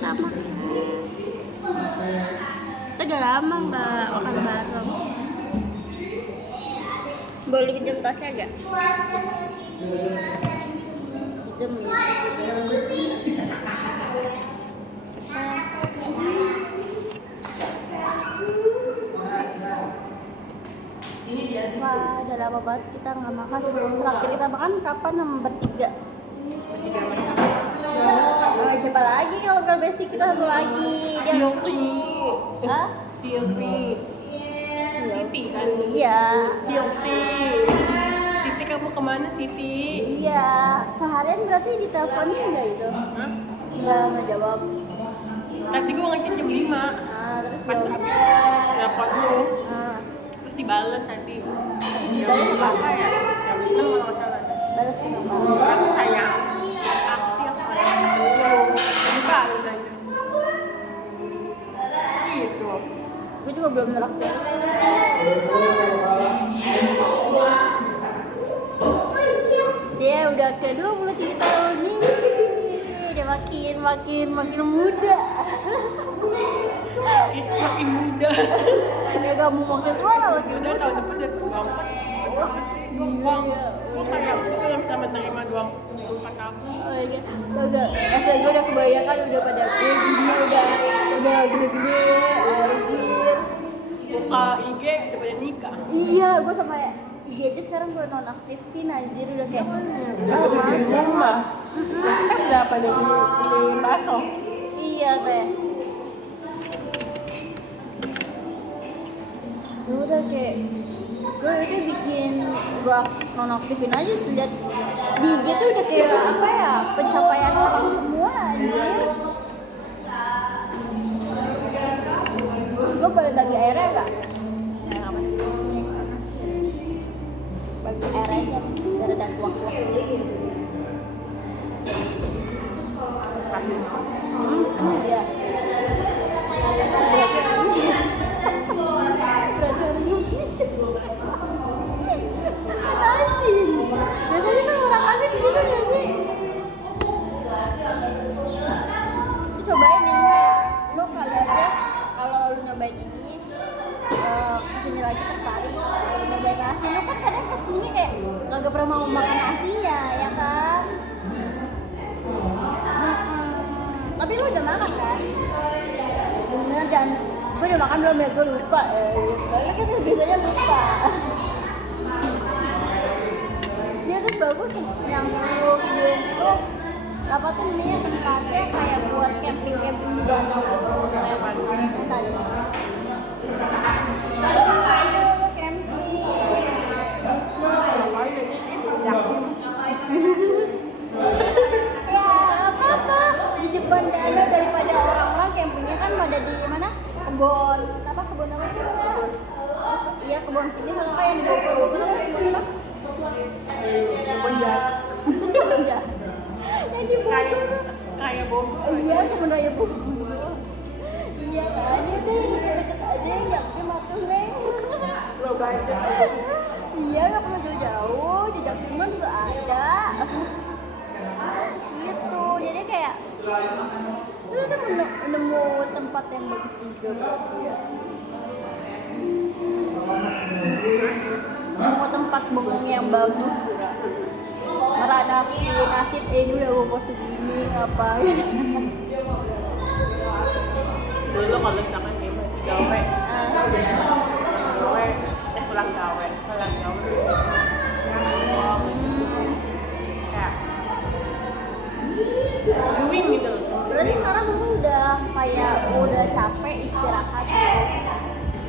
sama. Kita udah lama nggak makan bareng. Boleh pinjam tasnya gak? Pinjam ya. Wah, udah lama banget kita nggak makan. Terakhir kita makan kapan? Bertiga. Siapa lagi kalau bukan Besti? Kita satu lagi. Dia Hah? Silvi. Siti kan? Iya. Silvi. Siti, kamu kemana Siti? Iya. Seharian berarti diteleponin nggak itu? Hah? Nggak jawab. Tadi gue ngechat jam 5. Terus Pas jawab. habis telepon lu, terus dibales nanti. Dibales apa? Ya? Jam 6 kalau nggak salah. Balas kenapa? Kan sayang. Aktif. Dibales aja. Gitu. Gue juga belum traktir. Dia udah ke 23 tahun nih. Dia makin muda. Makin muda. Ya kamu makin tua lah makin Udah muda. tahun depan udah tua banget. Gue kayak gue belum sama terima doang kesembuhan kamu. Oh iya, enggak. Asal gue udah kebanyakan udah pada gede, udah gede-gede, anjir. Buka IG udah pada nikah. Iya, gue sama IG aja sekarang gue nonaktifin anjir udah kayak Mas rumah. Kan berapa nih beli bakso? iya kayak gue udah kayak gue udah bikin gue nonaktifin aja lihat di IG tuh udah kayak apa ya pencapaian orang semua anjir. Gue boleh bagi airnya nggak? Bagi air aja biar ada kuah-kuah. Iya. Asin. Biasanya kan orang asin gitu nggak sih? Lu cobain ini kayak lu kali aja kalau lu nyobain ini kesini lagi tertarik kalau nyobain nasi. Lu kan kadang kesini kayak nggak pernah mau makan nasinya ya kan? Tapi lu udah makan kan? Bener, jangan gue udah makan belum ya? Gue lupa soalnya kan biasanya lupa. Dia tuh bagus yang lu videoin itu apa tuh namanya tempatnya kayak buat camping-camping di danau gitu. Yang tadi camping ya apa-apa di depan danau daripada orang-orang campingnya kan pada di mana kebun apa kebun apa itu iya kebun ini sama kayak di Bogor kebun apa Kebun jahat. yang di Bogor Kayak Bogor. iya kebun raya Bogor iya kan itu deket-deket aja yang makan neng Lo baca. iya nggak perlu jauh-jauh di Jaktiman juga ada gitu jadi kayak lu udah nemu tempat yang bagus juga berarti ya nemu tempat bengong yang bagus gitu meranapi nasib ini udah umur segini ngapain Dulu kalau misalkan dia masih gawe pulang gawe kayak doing gitu. berarti sekarang lu udah kayak udah capek istirahat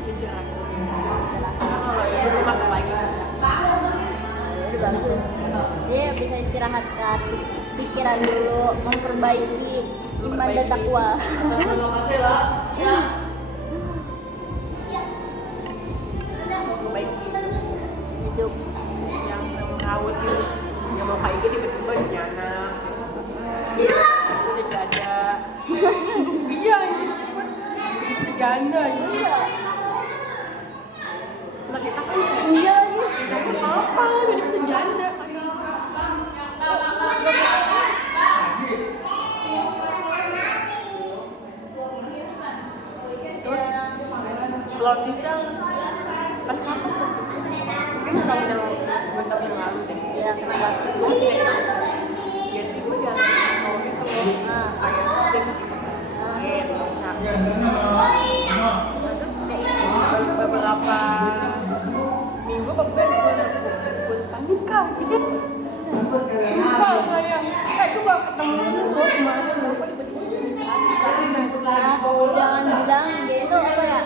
Istirahat. Kalau itu masuk lagi bisa. udah bagus dia bisa istirahat kan pikiran dulu memperbaiki iman dan takwa Perbaiki hidup yang merawat itu yang mau kayak gini tiba-tiba punya anak udah janda iya udah janda iya nah kita kan iya lagi janda apa jadi udah janda Lotisnya pas kapan tuh? Mungkin tahun yang lalu deh. Ya kenapa? Jadi gue jangan mau itu kayak dia terus beberapa minggu apa bulan gue nikah gitu. Sumpah kayak gue baru ketemu gue kemarin gue tiba-tiba Jangan bilang dia itu apa ya,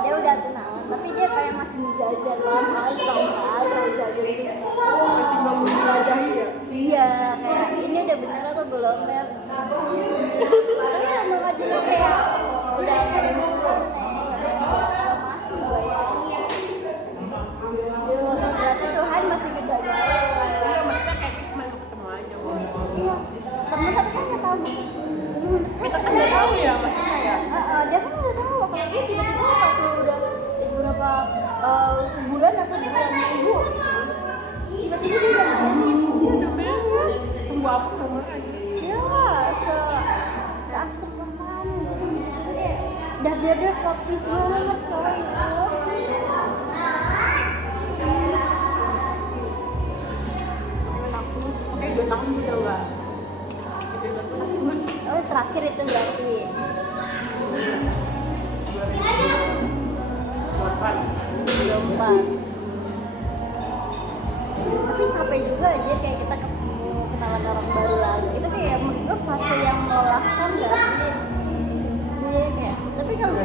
dia udah kenalan tapi dia kayak masih menjajah kan, kalau jajan gitu. masih bangun jelajahi ya. Iya, kayak ini udah bener atau belum ya. Tapi emang aja lu kayak udah ada hubungan masih gue ya. Berarti Tuhan masih ngejajahin. Iya mereka kayak cuma ketemu aja ngomong. Iya, temen tapi kan nggak tahu. Kita kan nggak tahu ya maksudnya ya. Dia kan nggak tahu, apalagi tiba-tiba pas lu udah beberapa bulan atau bulan minggu tiba-tiba dia udah ngajarin. Semua apa sama aja. Ya, seabsurd apaan gitu. Kayak dar praktis banget coy itu. Oke 2 tahun gue coba. Oh terakhir itu berarti. Lompat. Tapi capek juga aja kayak kita ketemu kenalan orang baru lagi. Itu kayak menurut gue fase yang melelahkan gak sih? Iya kayak. Tapi kalau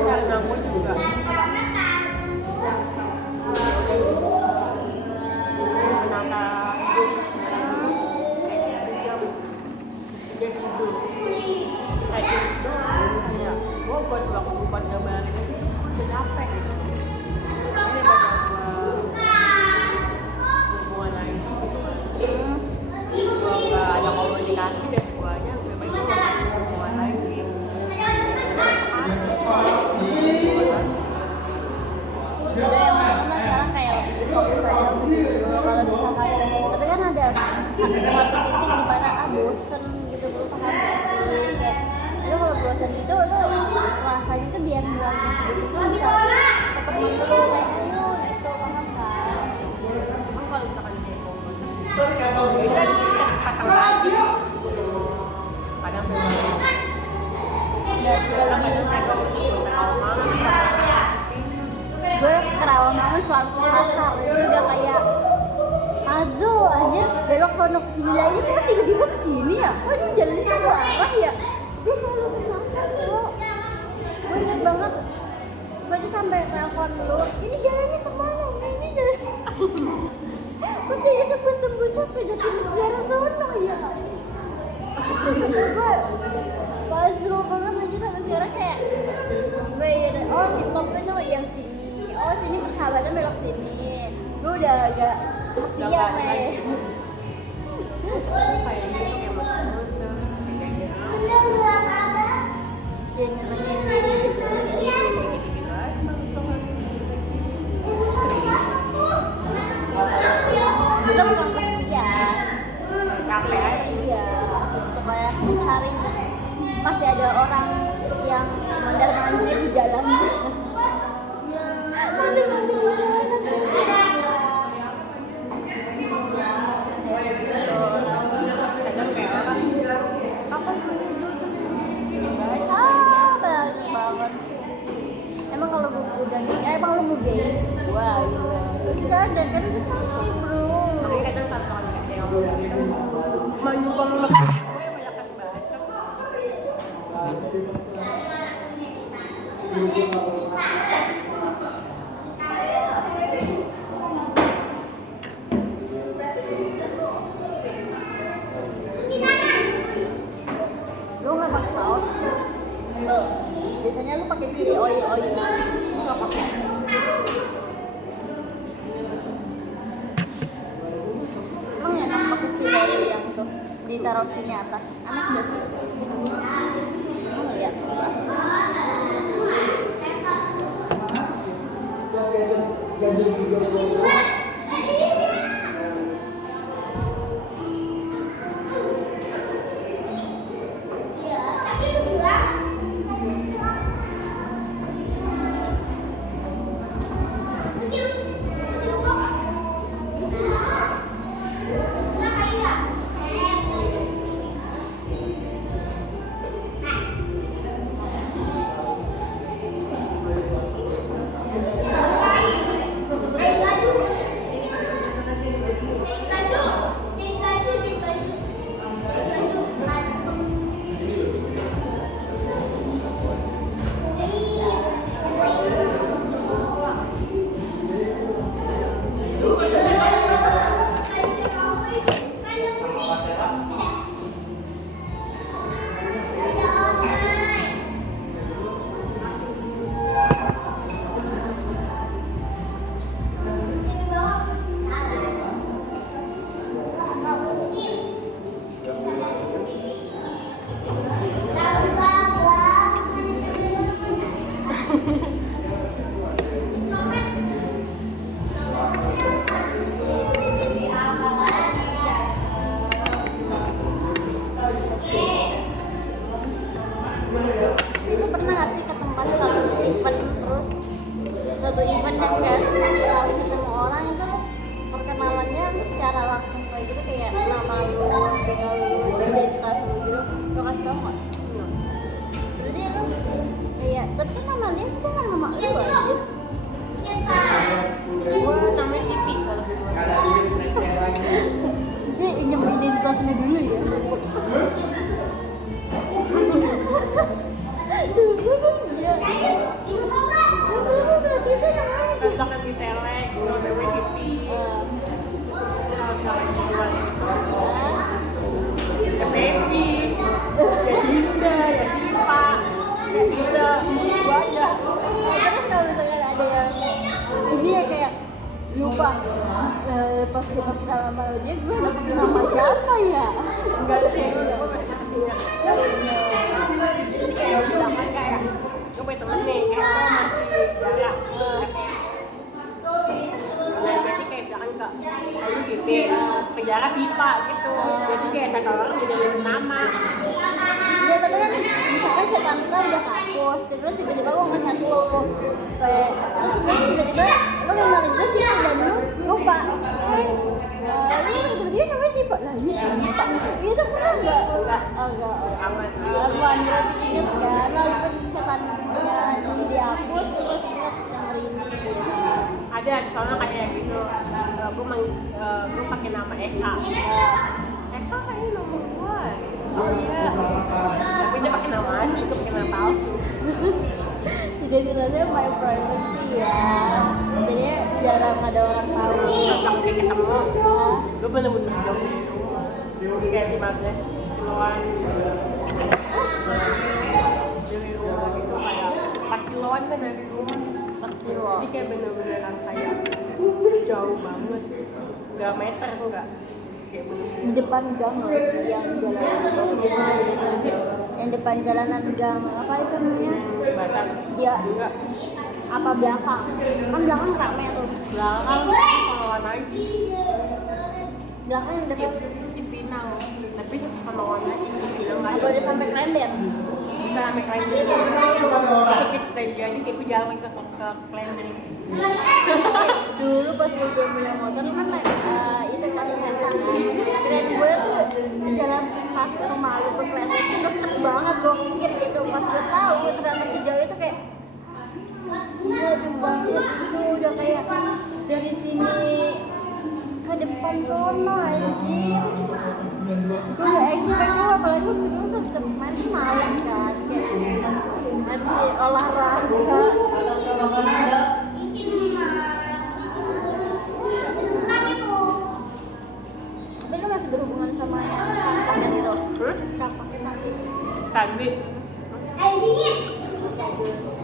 Karena gue juga menata dia tidur kayak gitu ya gue buat ngabarin itu udah capek gitu ini hubungan lain gitu kan kalau nggak ada komunikasi dan guanya lebih baik gue hubungan lain gitu sekarang kayak lebih fokus aja kalau misalkan tapi kan ada suatu titik di mana bosen gitu gue paham kayak itu kalau bosen itu rasanya tuh biar hilangin sedikit tuh bisa ke temen lu kayak ayo gitu paham kan. emang kalau misalkan dia mau bosan kita kata lagi kadang gue Rawamangun selalu kesasar itu udah kayak puzzle aja belok sono kesini aja kok tiba-tiba kesini ya kok ini jalannya satu arah ya gue selalu kesasar cok gue inget banget gue aja sampai telepon lu ini jalannya kemana ini jalan kok tiba tembus-tembusnya ke Jatinegara sono ya gue puzzle banget aja sampai sekarang kayak gue inget oh TikTok itu yang sini oh sini persahabatan belok sini gue udah agak iya nih kayak gitu kayak motor ya nyenengin diri sendiri kita bukan kesepian capek aja iya untuk kayak mencari masih ada orang yang mondar-mandir di dalam banyak banget. Emang kalau buku udah nikah, emang lu mau gay? Wah, iya. Lu juga ada kan udah sakit bro. makanya kadang tantangan kita yang menyumbang lebih gue banyak kan baca Lu nggak pakai saus? Tuh, biasanya lu pakai chili oil nggak pakai. Emang enak pakai chili oil yang tuh ditaruh sini atas. Enak nggak sih? Oh iya. yang kayak sekali ketemu orang itu perkenalannya secara langsung kayak gitu, kayak nama lu, tinggal lu, identitas lu gitu, lo kasih tau nggak? Jadi lu kayak tapi nama dia itu kan nama lu aja. Gue namanya Siti kalau di luar. Jadi pinjam identitasnya dulu ya. Iya. Misalkan di telek, kalau namanya Siti. Kalau misalkan di luar itu ya Baby, ya Dinda, ya Sipa, ya Dinda, gue aja. Terus kalau misalkan ada yang ini ya kayak lupa pas kita kenal sama dia, gue dapet nama siapa ya? Enggak sih, gue masih jadi kayak misalkan kayak gue punya temen nih, kayak lo masih jarak. Nah, jadi kayak misalkan kak, lu Siti, penjara Sipa gitu. Jadi kayak satu orang jadi nama. Ya tapi kan misalkan chatan kita udah hapus, terus tiba-tiba gue ngechat lo kayak terus tiba-tiba lo ngenalin gue sih dan lo lupa lo tiba-tiba namanya Sipa lah, ini Sipa itu pernah nggak? Enggak Aman. aman, berarti inget kan lalu kan chatannya dihapus terus inget yang ini Ada soalnya kayak gitu, gue pakai nama Eka. Eka kayaknya nomor gue. Oh iya. Tapi dia pakai nama asli, gue pakai nama palsu. jadi rasanya my privacy ya, jadi jarang ada orang tahu. Kalau kayak ketemu, gue bener-bener jauh dari rumah. Kayak 15 kiloan dari rumah gitu, kayak 4 kiloan kan dari rumah. Pasti lo Jadi kayak bener-beneran kayak jauh banget, gak meter enggak. Kayak bener-bener di depan gang loh, yang yang depan jalanan gang apa itu namanya? Batak. Dia Enggak, apa belakang? Kan belakang rame tuh. belakang Soloan lagi. Belakang yang dekat Cipinang, tapi Soloan lagi Cipinang nggak apa ada. udah sampai Klender? Bisa sampai Klender. Sedikit dari jadi kayak gue jalan ke Klender. Dulu pas gue belum punya motor kan itu kan keren gue tuh jalan pas rumah lu ke Klender itu deket banget, gue pikir gitu pas gue tahu ternyata sejauh itu kayak gila jauh banget itu udah kayak dari sini ke depan sono anjir. Gue gak expect gue, apalagi gue dulu tuh kemarin tuh malam kan kayak habis olahraga. Tapi lu masih berhubungan sama yang kampaknya gitu? Kampaknya masih Tadi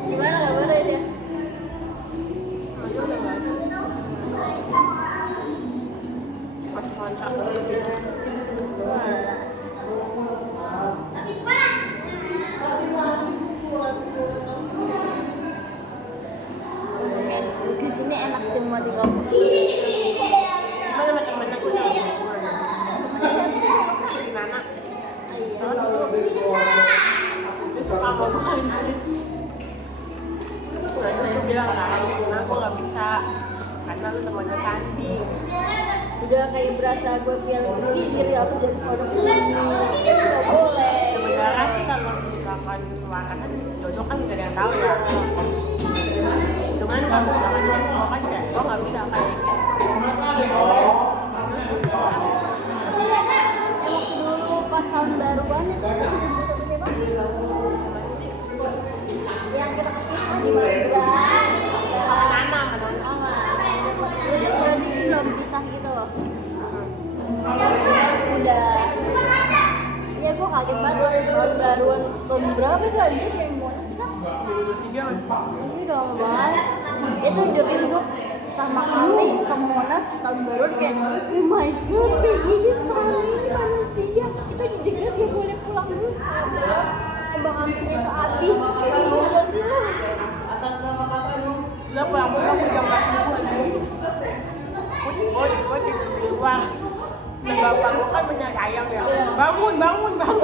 gimana kabarnya dia? masih udah nggak ada. Masih kontak. Di sini enak cuma di kampung. Mana sama temen aku udah di mana? Soalnya dulu dia suka ngomongin terus gue bilang kan, nah gue gak bisa karena lu temannya Sandi. Udah kayak berasa gue feeling diri habis dari sono ke sini. Gak boleh. Sebenarnya sih kalau misalkan keluarga kan jodoh kan gak ada yang tahu ya. Cuman kalau misalkan jodoh kan kayak gue gak bisa kayak gitu. Waktu dulu pas tahun baruan itu kita jemput atau siapa? Yang kita kepisah di Magelang. Nana sama Nana. Udah belum pisah gitu. Udah. Ya gue kaget banget waktu tahun baruan tahun berapa itu anjir yang Monas kan? 2023 kan? Ini udah lama banget. Itu dari gue pertama kali ke Monas tahun baruan kayak oh my god kayak gini Sandi manusia, kita dijegat ya boleh pulang dulu sama kembang apinya ke habis. Udah sih lo. Lah pulang aku jam 4 subuh gue tidur di luar dan bapak gue kan menyari ayam ya, bangun Tapi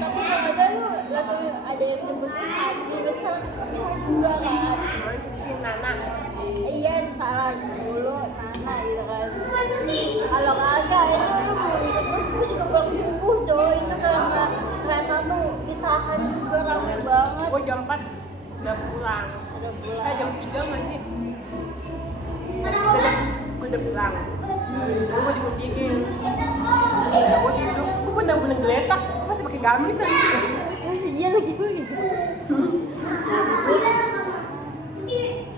kalau ada lu langsung ada yang jemput Sandi bisa juga kan. Masih si Nana. Iya salah dulu Nana gitu kan. Kalau kagak itu lu mau ikut gue juga belum subuh coy, itu karena kereta tuh ditahan juga rame banget. Gue jam 4 udah pulang. Jam 3 masih. Gue udah pulang. Gue dibunyiin. Gue tidur, gue bener-bener geletak. Gue masih pakai gamis aja. Iya lagi gitu.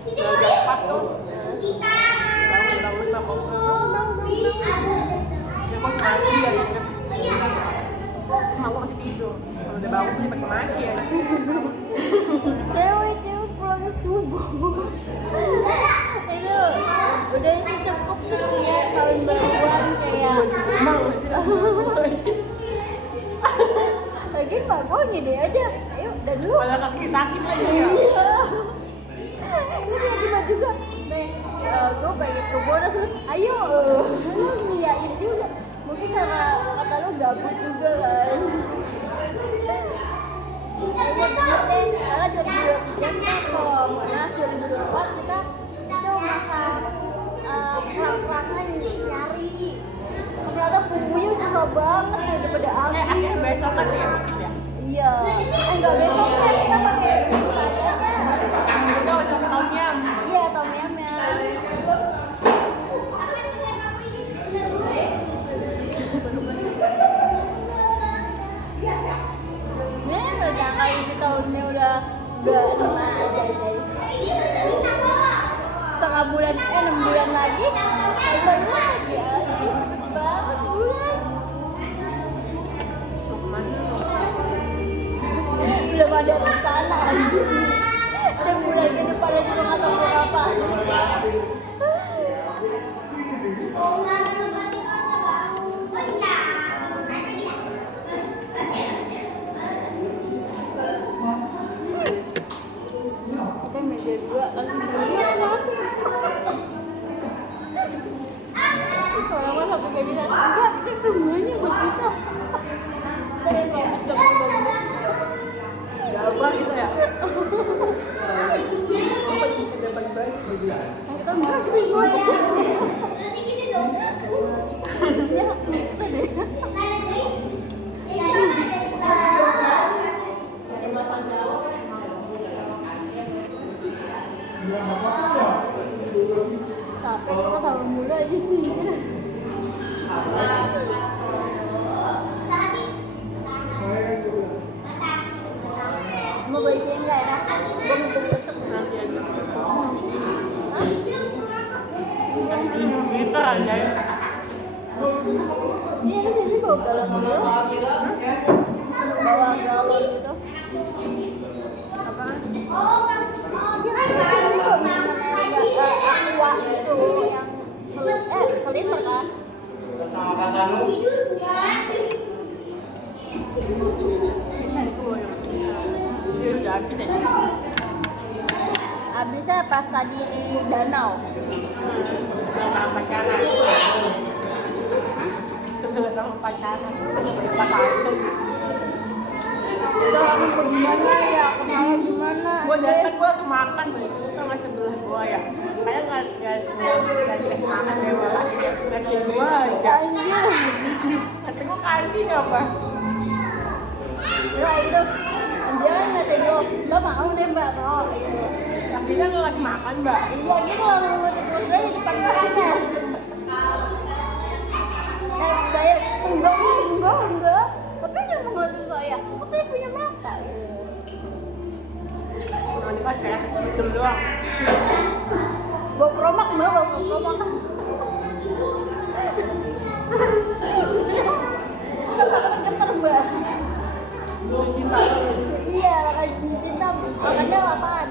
Udah jam 4 tuh. Bangun lah kok. Ya kok mati ya gitu. Emang gue masih tidur. Kalau udah bangun dia pakai mati ya. Cewek pulang subuh. Itu udah itu cukup sih ya tahun baruan kayak. Emang masih Lagi mbak gue ngide aja, ayo dan lu. malah kaki sakit lagi ya. Iya. Gue tiba-tiba juga, nih gue pengen ke Bonas, ayo, lu ngiyain juga. Mungkin karena kata lu gabut juga kan. Kayaknya banget deh, karena 2023 kita ke Monas, 2024 kita itu masa perang-perangan nyari. Ternyata bumbunya susah banget deh daripada aku. Akhirnya besok kan ya mungkin ya. Iya, enggak besok kan kita pakai ini seadanya. Udah tom yum. Iya, tom yum ya. Ini udah kali ini tahunnya udah 6 aja guys. Setengah bulan, 6 bulan lagi tahun baru lagi ya. Cepet banget bulan. Mau kemana? Belum ada rencana anjir. Dan bulan ke depannya juga nggak tahu mau apa. Kita meja 2 langsung kalau nggak sampai kayak gini, enggak, itu semuanya buat kita. Gabah gitu ya. Kita enggak, kita ikut. Ya, bisa deh. Capek kita tahun muda aja sih. Mau gue isiin nggak ya? Gue bentuk-bentuk Nanti aja. Hah? Kita aja. Iya, lu biasanya bawa galon gitu? Bawa galon gitu? Apaan? Iya kan biasanya lu bawa minuman aqua gitu yang seliter kan? Dia udah habis ya. Habisnya pas tadi di danau. Sama pacaran. Sama pacaran. Pas aku. Udah aku gimana ya? Kemana gimana? Gue datang gue langsung makan gue sama sebelah gue ya. Kayak nggak dikasih makan kayak gue lagi ngasih gue aja. Anjir. Kata gue kasih nggak apa? Wah itu dia kan ngatain gue, mbak mau deh mbak, mau gitu. Akhirnya nggak lagi makan mbak. Iya gitu langsung ngutip gue di depan makanan. Bayar enggak. Tapi dia mau ngeliatin gue ya, kok kayak punya mata gitu. Cuma di pas kayak betul doang. Bawa promak mbak, bawa promak. Getar mbak. Cinta. Iya, makan cinta, makannya apaan?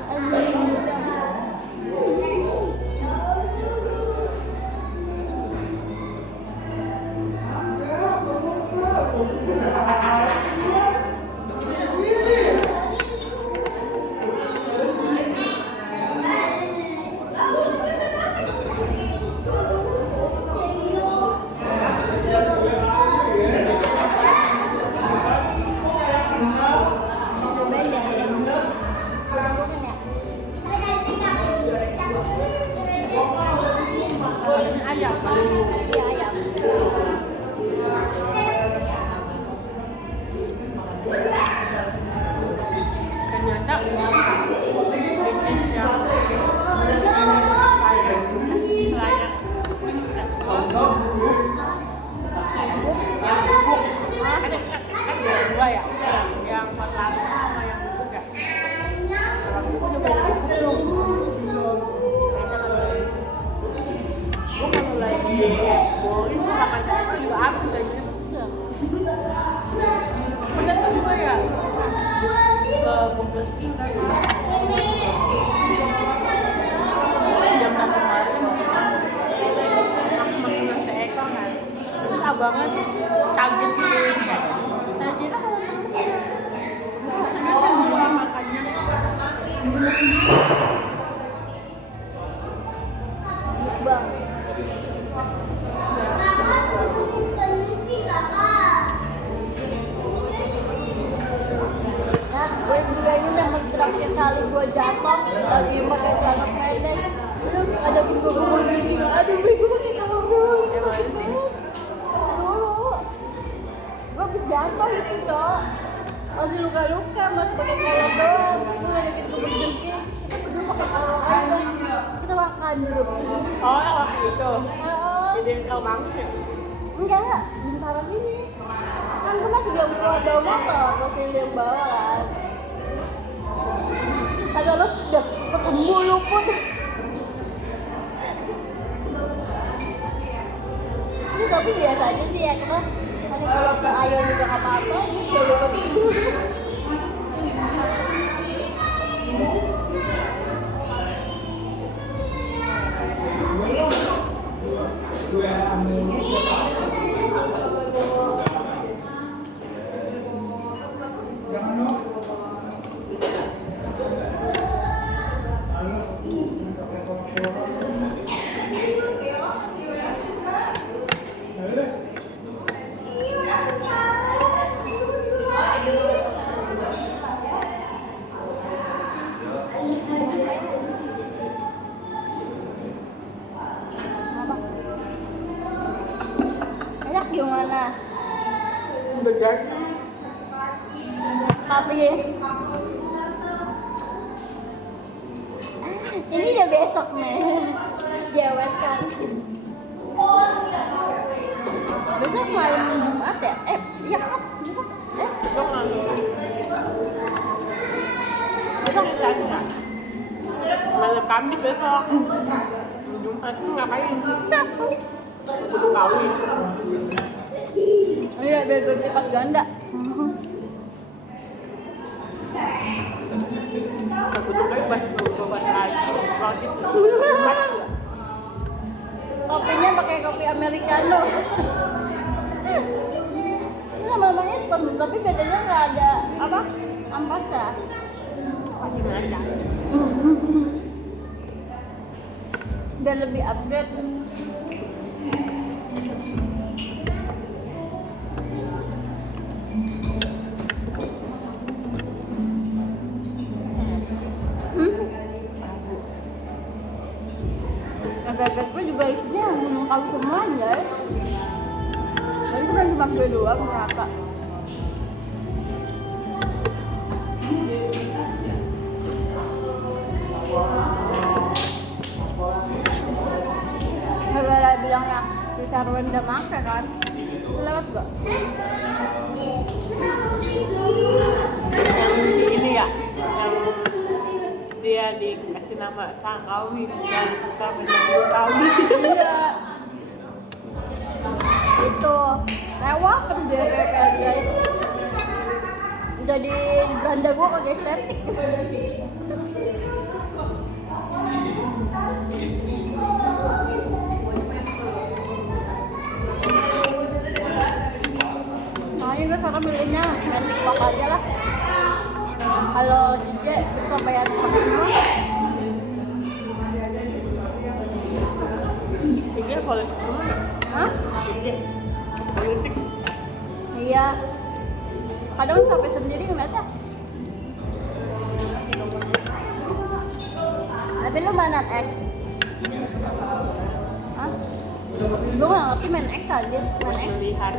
Cobain deh. kumpul sekitar jam 1 malam aku makan nasi ekor kan terus abangnya tuh kaget gitu saya kira kalau terus ternyata buah makannya Bang. Nah, gue juga ini udah meski terakhir kali gue jatuh lagi pakai celana pendek. Ada gue begini, aduh gue pakai kalung. emang sih Dulu, gue habis jatuh itu cok, masih luka-luka, masih pakai kalung doang. Gue lagi gue berjengking, kita berdua pakai kalung aja. Kita makan dulu. oh yang waktu itu jadi kau bangun ya Enggak, bentaran sini. Kan gue masih belum keluar dari motor, masih yang bawah kan. Kata lo udah cepet sembuh lu pun. Ini tapi biasa aja sih ya, karena tadi kalau ke Ayo juga gak apa-apa, ini udah lupa tidur. Enak gimana? bejar Tapi ini udah besok nih. Jawab kan. Besok malam Jumat ya? Iya kan? Besok. besok nggak Besok kan nggak malam Kamis besok Jumat tuh ngapain butuh kawin Iya, biar berlipat ganda. butuh kawin coba lagi roti Jumat sih Kopinya pakai kopi americano. Ini namanya hitam, tapi bedanya nggak ada apa? Ampas ya? masih ada Biar lebih upgrade. Agak-agak gue juga isinya minum kamu semua guys. Tapi bukan cuma gue doang merata. Gara-gara bilangnya si Sarwen udah makan kan? Lewat gak? yang ini ya yang dia dikasih nama Sangkawi dan bukan menjadi Kawi Iya. Itu lewat terus dia kayak dia itu. Jadi Belanda gue kagak estetik. Makanya gue sekarang milihnya main TikTok aja lah. Kalau DJ kita bayar pakai semua. pikir politik mana? Hah? Pikir politik Iya. Kadang sampai sendiri ngeliatnya. Tapi lu mainan X? Hah? Gue gak ngerti main X aja. Main X? melihat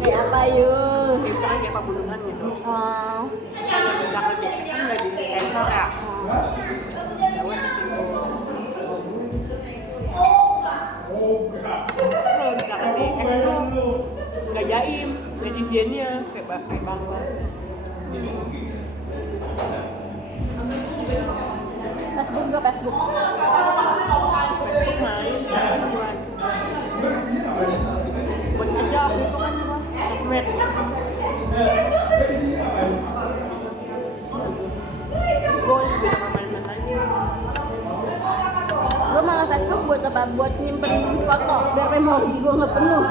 Kayak apa yuk? itu kan kayak pembunuhan gitu Oh. kalau misalkan di X kan nggak di sensor ya lewat di situ kalau misalkan di X tuh nggak jaim netizennya kayak bang Facebook gak Facebook? Facebook main buat nge-Facebook buat apa? Buat nyimpen foto biar memori gue nggak penuh.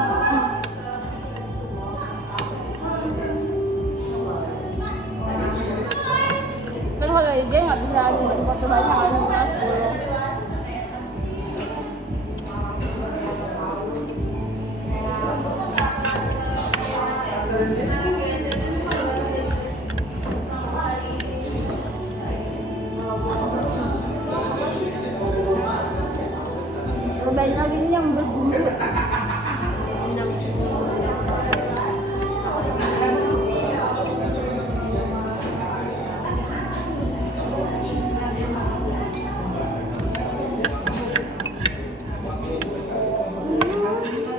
Terus kalau IG nggak bisa nyimpen foto banyak, ada cuma 10. Cobain lagi nih yang berbumbu.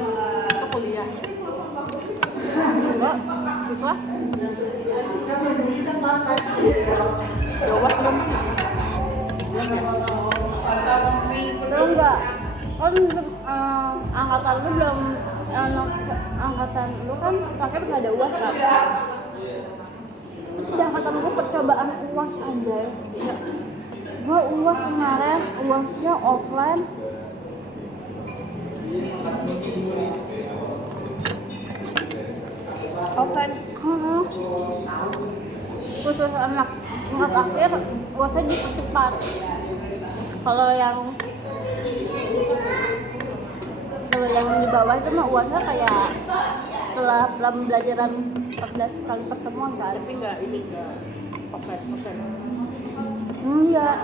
Masuk kuliah. Enggak, siswa. Jawab belum sih? Belum enggak? Kan angkatan lu belum, angkatan lu kan terakhir nggak ada UAS kan? Terus di angkatan gue percobaan UAS aja. Ya. Gue UAS kemarin, UASnya offline. Offline. Khusus anak akhir UASnya dipercepat. Kalau yang di bawah itu mah UASnya kayak setelah pembelajaran 14 kali pertemuan kan. Tapi enggak ini enggak offline. Enggak,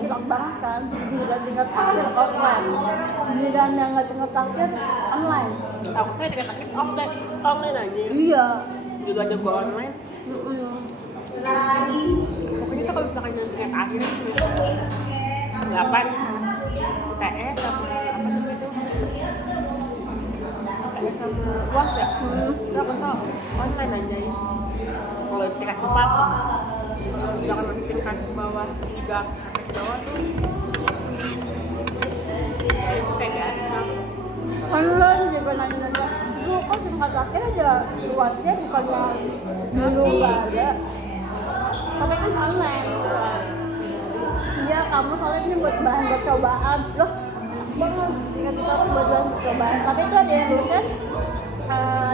silap banget kan. Giliran tingkat akhir offline, giliran yang nggak tingkat akhir online. Aku saya dikata offline aja. Iya. Juga ada gua online. Pokoknya tuh kalau misalkan yang tingkat akhir itu 8 PS sama apa namanya itu? PS sama UAS ya? Terus aku soal online aja ya. Kalau tingkat 4 jangan masih tingkat ke bawah 3 sampai ke bawah tuh ya itu kayak biasa. Online juga nanya-nanya. Lu kok tingkat akhir ada UASnya bukannya dulu nggak ada? Tapi kan online. Iya, kamu soalnya ini buat bahan percobaan. Loh, banget kita buat bahan percobaan. Tapi itu ada yang dosen,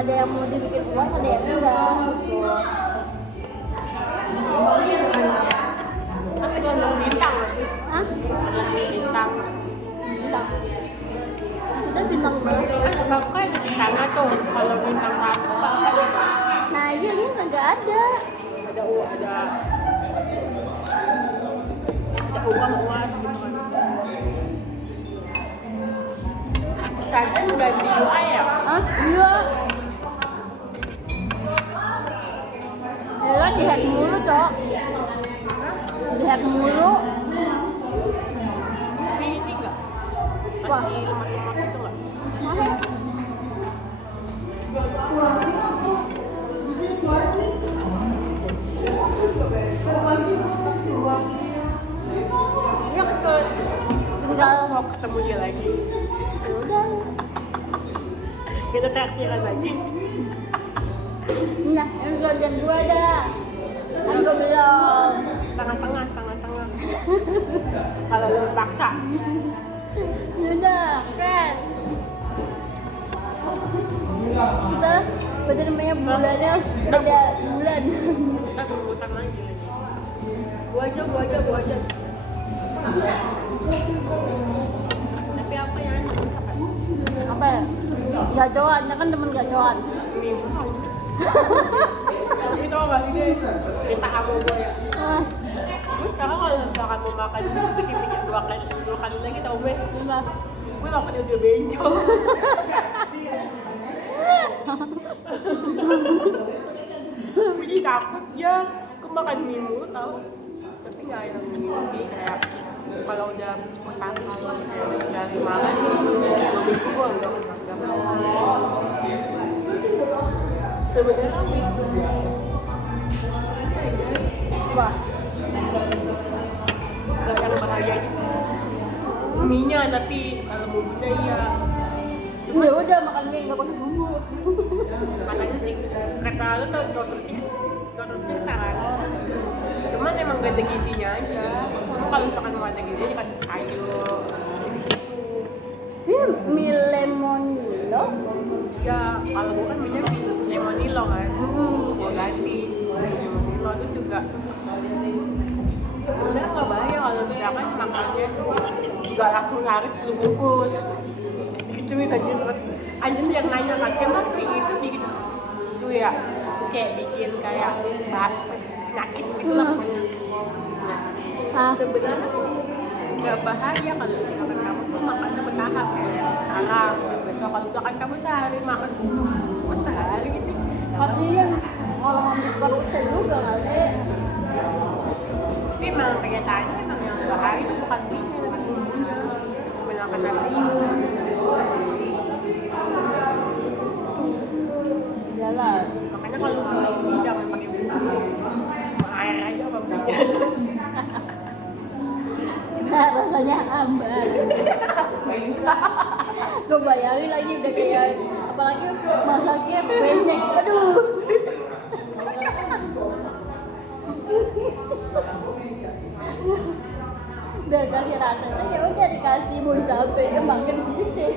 ada yang mau dibikin UAS, ada yang enggak. Tapi kalau bintang nggak sih? Hah? Bintang. Bintang. Maksudnya bintang berapa? Kan kan ada bintangnya tuh. Kalau bintang 1 apa gitu? Nah, iya ini nggak ada. Ada UAS gitu kan. Sekarang ganti UI ya? Hah? Iya. Elah di-hack mulu, Cok. Di-hack mulu. Tapi ini enggak? Masih lemah-lemah gitu nggak? Masa? Ya kalau tinggal Mau ketemu dia lagi. ya udah. Kita traktiran lagi. Nah, yang bagian 2 dah. Aku belum. Setengah-setengah. Kalau lu paksa. Yaudah, kan. Kita beda namanya bulannya beda bulan. Kita berebutan lagi. Gua aja. Tapi apa yang enak misalkan? Apa ya? Gacoan, ya kan temen gacoan. Ini tapi tau gak sih deh, kita kamu gue ya. Terus sekarang kalau misalkan mau makan itu dipikir dua kali lagi tau gue gue takut dia benjol. Gue jadi takut ya, gue makan mie mulu tau. Tapi gak yang ini sih, kayak kalau udah makan kalau kayak dari malam gue enggak sebenarnya wah gak yang bahagia gitu mie-nya tapi kalau bumbunya iya Ya udah makan mie nggak pakai bumbu. makanya sih kata lu tau tortilla kan cuman emang gak ada gizinya aja cuma kalau misalkan mau ada gizinya kasih sayur mie lemonilo. Ya kalau gue kan biasanya lemonilo kan, gue ganti lemonilo terus juga sebenarnya nggak bahaya kalau misalkan makannya tuh nggak langsung sehari 10 bungkus gituin anjir yang nanya kan kenapa itu bikin susu gitu ya, terus kayak bikin kayak penyakit gitu lah pokoknya. Sebenarnya nggak bahaya kalau misalkan kamu tuh makannya bertahap kayak sekarang, terus besok kalau misalkan kamu sehari makan 10 bungkus sehari gitu Kasian kalau ngambil perutnya juga nggak sih? tapi emang kenyataannya emang yang bahaya itu bukan minyak tapi bumbunya kebanyakan natrium. Jalan. Makanya kalau bumbu jangan pakai bumbu air aja apa minyak. Nah, rasanya ambar. Gue bayangin lagi udah kayak apalagi masaknya banyak, aduh. Biar kasih rasanya ya udah dikasih mau cabai ya makin pedes deh.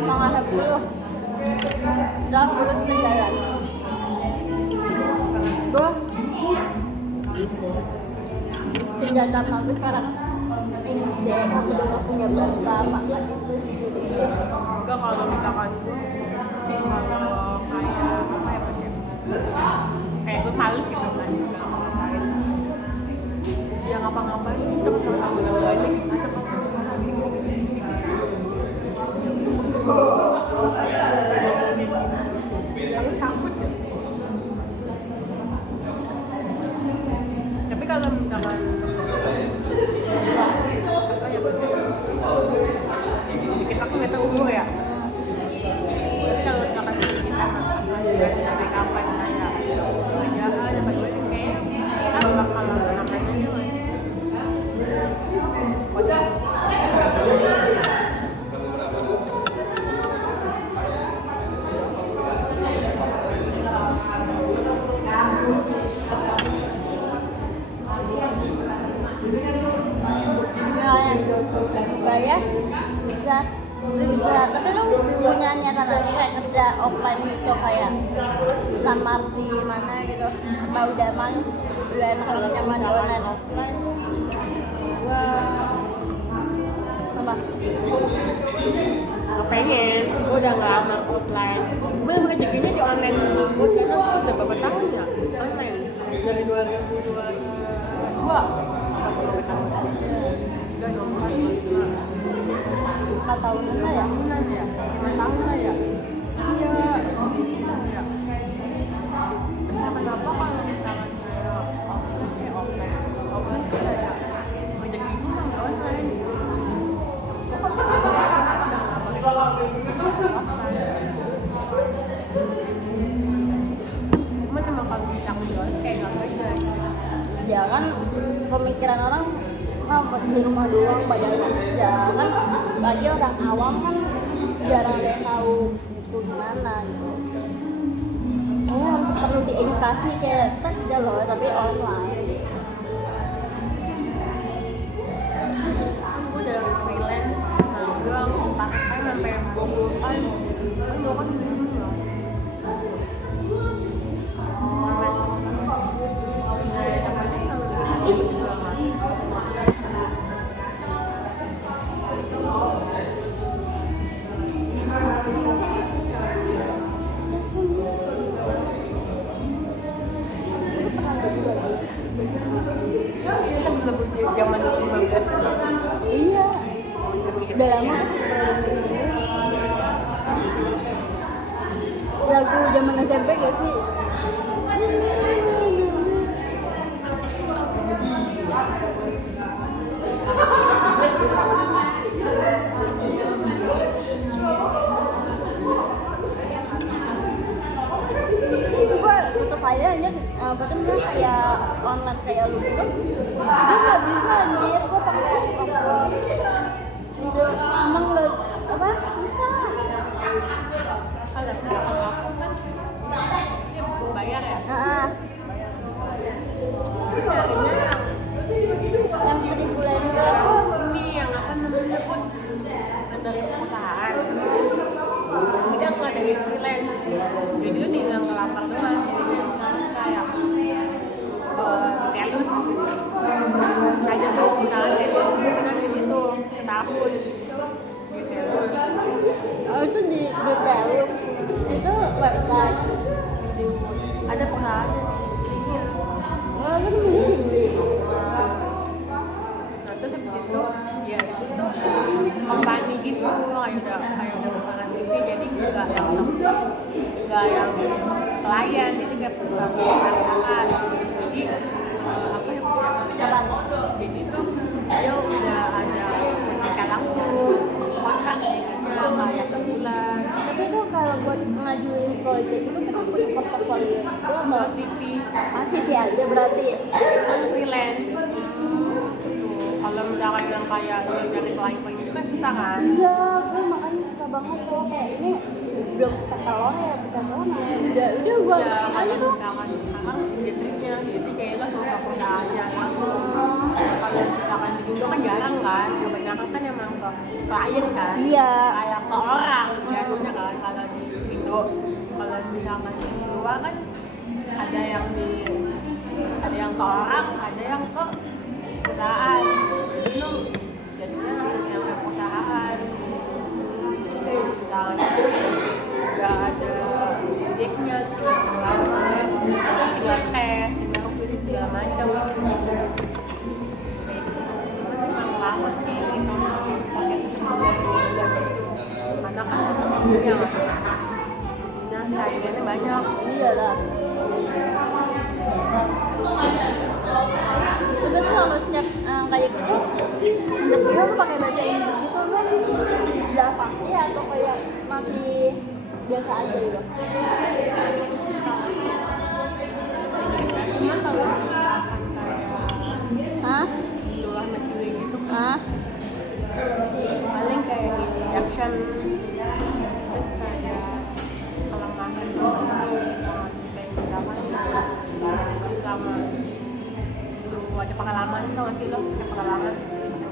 Semangat dulu. Jangan mulutnya jalan. Gue senjata aku sekarang ini deh, aku udah gak punya bapak makan itu. Enggak kalau misalkan kalau kayak apa ya pakai kayak gue males gitu kan nggak ngapain ya ngapa-ngapain kita mau udah balik ada aku takut ya. Tapi kalau misalkan apa ya dikit aku nggak tahu umur ya. Tapi kalau misalkan kita masih dari kapan kayak kerjaan apa gue kayak kita bakal ngapain aja lah. Ya bisa lu bisa tapi lu punya niatan lagi kayak kerja offline gitu kayak San Marti mana gitu apa udah manis udah enak nyaman di online offline Gua apa pengen, gue udah nggak lama offline. Gue rezekinya di online dulu, gue karena gue udah beberapa tahun ya online dari 2022 apa sampai tahun udah dong kan 4 tahunan lah ya tahunan ya 5 tahun lah ya iya ya kenapa kalau misalkan kayak offline tuh kayak rezeki gue nggak online cuma kalau bisa jualan kayak nggak kerja ya kan pemikiran orang di rumah doang padahal kerja kan bagi orang awam kan jarang ada yang tahu itu gimana gitu perlu diedukasi kayak kita kerja loh tapi online gue udah freelance magang part time sampai 20 an kan gue kan di sini loh zaman 15 iya udah lama lagu zaman SMP gak sih itu gua tutup aja apa tuh namanya kayak online kayak lu gitu gua nggak bisa anjir gua pakai gitu emang nggak apa bisa jadi lu tinggal ngelapar doang. Jadi misalnya kayak telus aja tuh, misalnya telus bukan di situ setahun di telus. Oh itu di Teluk itu website. Ada perusahaan linknya. Oh lu beli di Nah terus habis itu ya itu tuh company gitu, kayak udah bukan TV, jadi nggak yang klien, jadi kayak perusahaan. Jadi apa ya punya jadi tuh dia udah ada kontrak langsung, kontrak gitu kayak sebulan. tapi itu kalau buat ngajuin project itu kita punya portofolio itu Kalau TV aktif ya aja berarti. kan freelance. Kalau misalkan yang kayak lu nyari klien itu kan susah kan. Iya, gue makanya suka banget tuh kayak ini belum pecah telur ya udah gue Ya aja kalau tuh. misalkan sekarang triknya, jadi kayak lo sama perusahaannya langsung. Kalau misalkan di Indo kan jarang kan, kebanyakan kan emang ke klien kan. Iya. Kayak ke orang jadinya kan kalau di Indo. Kalau misalkan di luar kan ada yang ke orang, ada yang ke perusahaan. Jadi lo jadinya langsung yang ke perusahaan. Kayak misalkan nggak ada proyeknya, tinggal tes, tinggal segala macam. Memang lama sih sama proses karena kan punya dan saingannya banyak. Iya lah. Tapi tuh kalau setiap kayak gitu interview lu pakai bahasa Inggris gitu kan udah pasti atau kayak masih biasa aja gitu. Cuman kalau misalkan kayak Hah? di luar negeri gitu kan Hah? paling kayak injection, terus kayak kelemahan kayak berapa selama lu ada pengalaman, tau gak sih lo ada pengalaman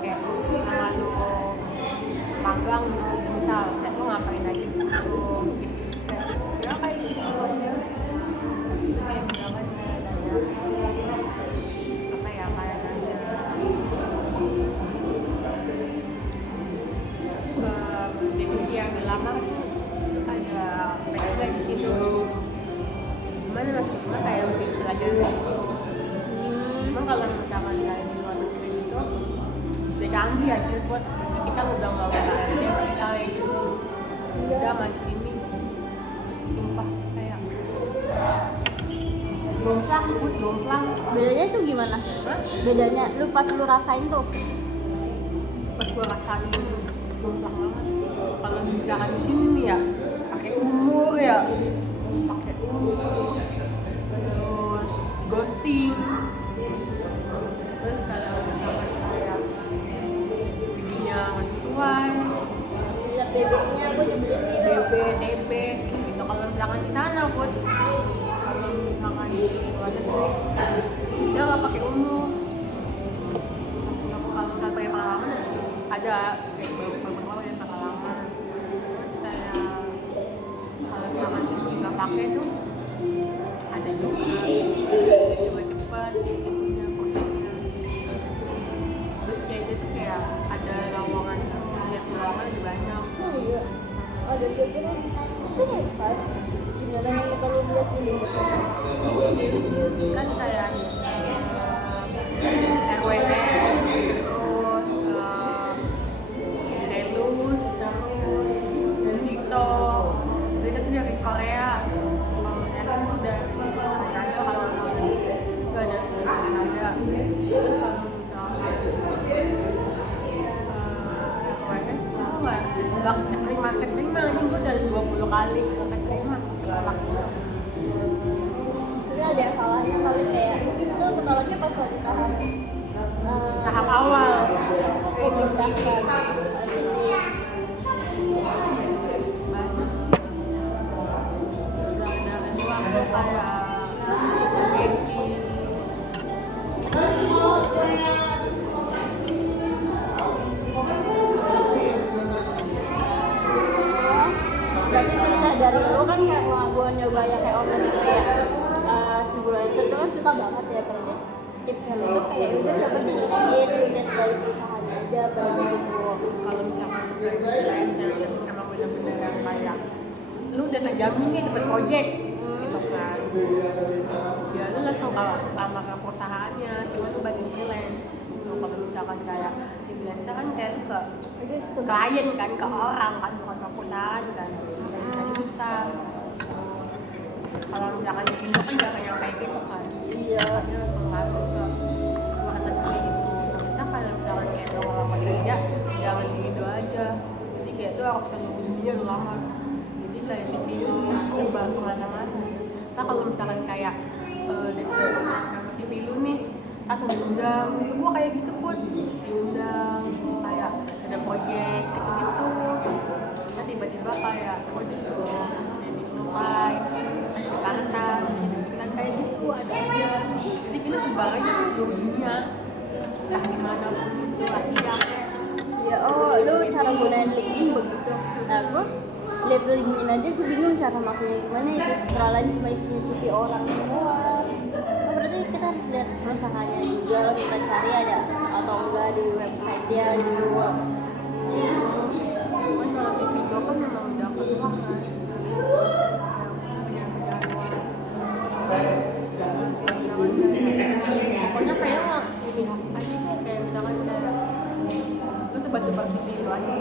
kayak selama lu magang misal kayak lu ngapain aja gitu kayak gitu aja. Terus kayak misalkan nanya apa ya, kayak nanya divisi yang dilamar ada PKB di situ. Gimana mas? Gimana kayak lebih belajar gitu. Emang kalau misalkan kayak di luar negeri itu udah canggih aja buat kita udah nggak boleh kayak gitu. Udah mah di sini, sumpah kayak jomplang. Bedanya tuh gimana? Hah? Bedanya lu pas lu rasain tuh. Pas gue rasain jomplang banget. Kalau misalkan di sini nih ya pakai umur ya, pakai umur, terus ghosting, terus kalau misalkan kayak bikinnya nggak sesuai, Lihat bebeknya gue nyebelin gitu. BB, TB, gitu. Kalau misalkan di sana buat kalau misalkan di luar negeri dia nggak pakai umur. Kalau misalkan pakai pengalaman ada kayak beberapa yang pengalaman. Terus kayak kalau misalkan nggak pakai tuh ada juga cepat punya prosesnya. Terus kayak gitu kayak ada lowongan lebih banyak. Oh iya. Ada kira-kira itu website. Gimana yang kita lu lihat ini? Kan kayak RWS, terus Telus, terus TikTok. Jadi itu dari Korea. Kalau RWS itu dari Kanada, kalau nggak salah itu ada dari Kanada. Terus kalau misalnya RWS itu nggak keterima ini gue dari 20 kali nggak keterima, galak. Ini ada yang salahnya kali kayak itu ketolaknya pas lagi Tahap awal. belum daftar. Itu sih. Banyak sih. Dari luar tuh kayak agensi. Berarti bisa dari lu kan kayak gue nyoba ya kayak online itu kayak sebulan itu kan susah banget ya terus tipsnya itu kayak udah coba dikit lihat dari perusahaannya aja baru gitu. Kalau misalkan freelancer emang bener-bener yang kayak lu udah terjamin nih dapet project gitu kan, ya lu langsung sama ke perusahaannya, cuma lu banding freelance. Kalau misalkan kayak freelancer kan kayak lu ke klien kan, ke orang kan, bukan ke perusahaan kan, dan susah. Kalau misalkan di Indo kan gak kayak gitu kan, Iya. dia langsung langsung ke perusahaan kayak gitu. Kita kalau misalkan kayak lu ngelamar kerja, jangan di Indo aja, jadi kayak lu harus seluruh dunia lu lamar. Jadi kayak CV lu sebar kemana-mana. Nah kalau misalkan kayak nama CV lu nih langsung diundang, itu gua kayak gitu pun diundang kayak ada project gitu-gitu. Nah tiba-tiba kayak gua disuruh jadi penumpang, kayak di kantor, dan kayak gitu ada aja. Jadi kita sebar aja ke seluruh dunia, entah dimanapun itu Asia. Ya, oh, lu cara gunain LinkedIn begitu. Nah, gue lihat LinkedIn aja gue bingung cara makanya gimana itu scrollan cuma isinya CV orang semua. Oh, berarti kita harus lihat perusahaannya juga, harus kita cari ada atau enggak di website dia dulu. Cuman kalau CV gua kan memang udah keluar kan, pokoknya kayak nggak ini aja kayak misalkan kayak lu sebat-sebat CV lu aja.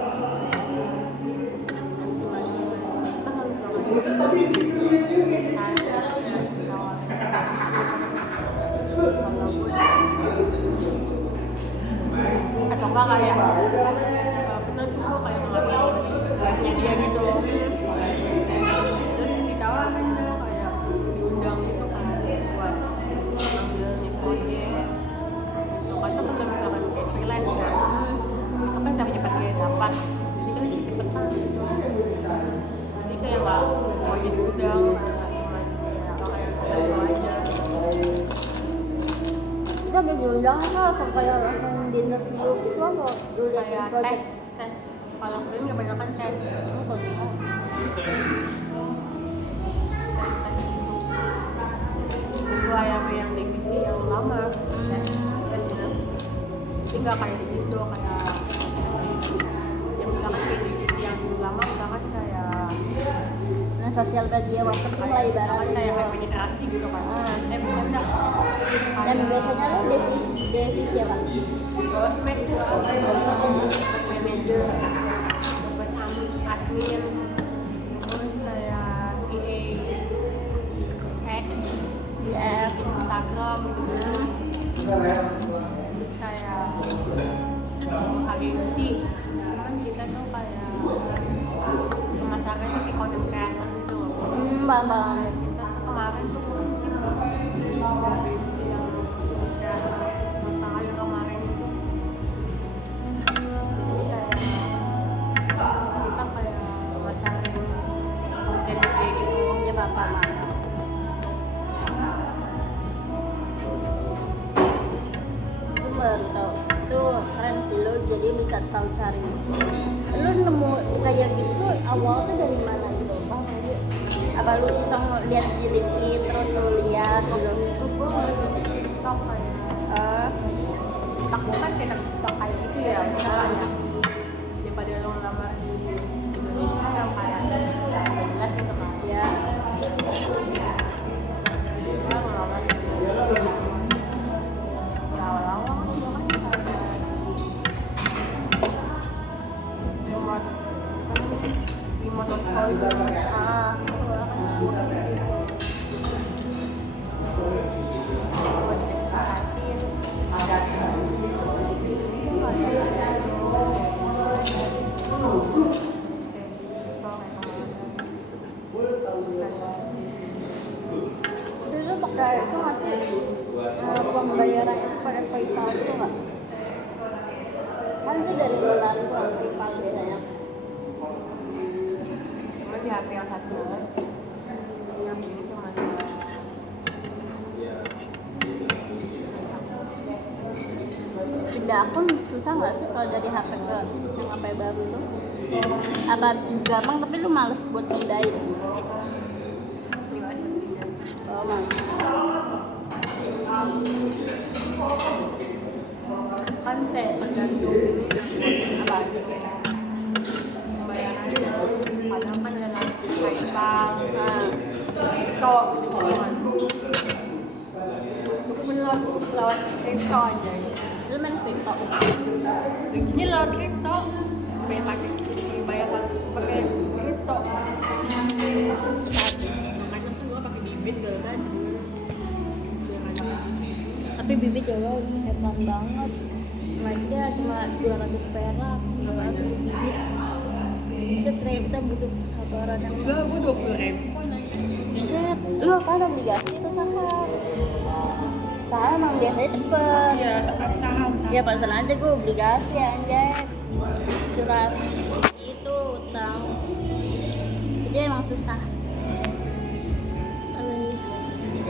Atau enggak kayak pernah tuh kayak ngelamar buatnya dia gitu, terus ditawarin deh kayak diundang gitu kan buat ngambil nih project. Kan tuh kalau misalkan kayak freelance kan, itu kan cepat dia dapat, jadi kan lebih cepetan gitu. Jadi kayak nggak semuanya diundang, nggak cuma ya kayak gitu aja. Kita udah diundang kan langsung kayak langsung di interview gitu atau lu lihat Kayak project? tes kalau freelance kebanyakan tes gitu. Sesuai apa yang divisi yang lama tesnya, jadi nggak kayak gitu kayak yang misalkan kayak divisi yang lama misalkan kayak Nah, sosial media marketing lah ibaratnya. kayak administrasi gitu kan, bukan dah. Dan biasanya lu divisi apa? Sosmed, manager, buat admin, terus kayak PA, X, Ya, Instagram gitu. Terus kayak agensi, cuman kita tuh kayak pemasarannya si content creator gitu. bang. Kita tuh kemarin tuh sih agensi yang kreator makanya kemarin itu kayak kita kayak masarin konten kayak gitu. Ya bapak. Gue baru tahu. Itu keren sih lu jadi bisa tahu cari. Lu nemu kayak gitu tuh awal tuh dari mana gitu, Bang? Apa lu iseng lihat di LinkedIn terus lu lihat gitu? Gue ngeliat di TikTok kayak TikTok bukan kayak TikTok kayak gitu ya, misalnya daripada lo ngelamar di Indonesia yang kayak nggak jelas gitu kan Ya, gue ngelamar di Indonesia ya awal-awal kan gue kan kayak remote.co itu ah, itu lu pakai itu nggak sih pembayaran itu pada PayPal itu nggak? Kan itu dari dolar itu kan PayPal biasanya. cuma di HP yang satu yang ini cuma dua. Pindah akun susah nggak sih kalau dari HP ke yang HP baru itu? Apa gampang tapi lu males buat pindahin? kripto gitu kan. Aku main lewat kripto aja. Lu main kripto? Ini lewat kripto. Bayar pakai kripto. Makanya tuh gue pakai bibit segala macam. Tapi bibit ya lo hebat banget. Aja cuma 200 perak, 200 bibit. Kita butuh kesabaran yang Enggak, gue 20.000 kok naik. buset. Lu apa obligasi atau saham? Saham emang biasanya cepet. Iya, saham. Ya pasan aja gue obligasi anjay. Surat itu utang. Jadi emang susah.